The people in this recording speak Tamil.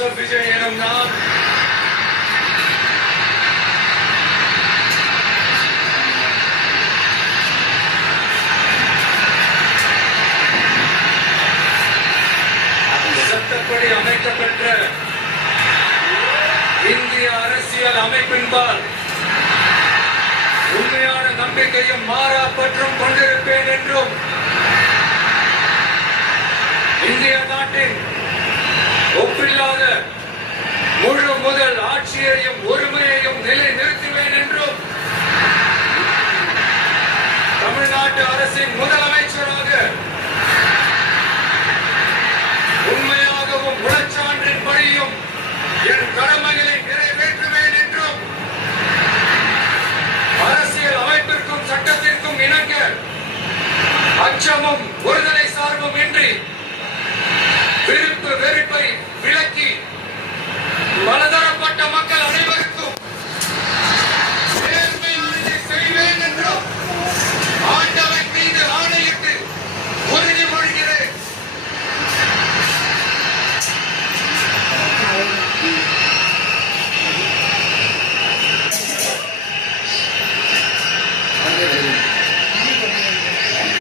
ஜோசப் விஜய் எனும் நான் சட்டப்படி அமைக்கப்பட்ட இந்திய அரசியல் அமைப்பின்பால் உண்மையான நம்பிக்கையும் மாறா பற்றும் கொண்டிருப்பேன் என்றும் இந்திய நாட்டின் ஒப்பில்லாத முழு முதல் ஆட்சியையும் ஒருமையையும் நிலை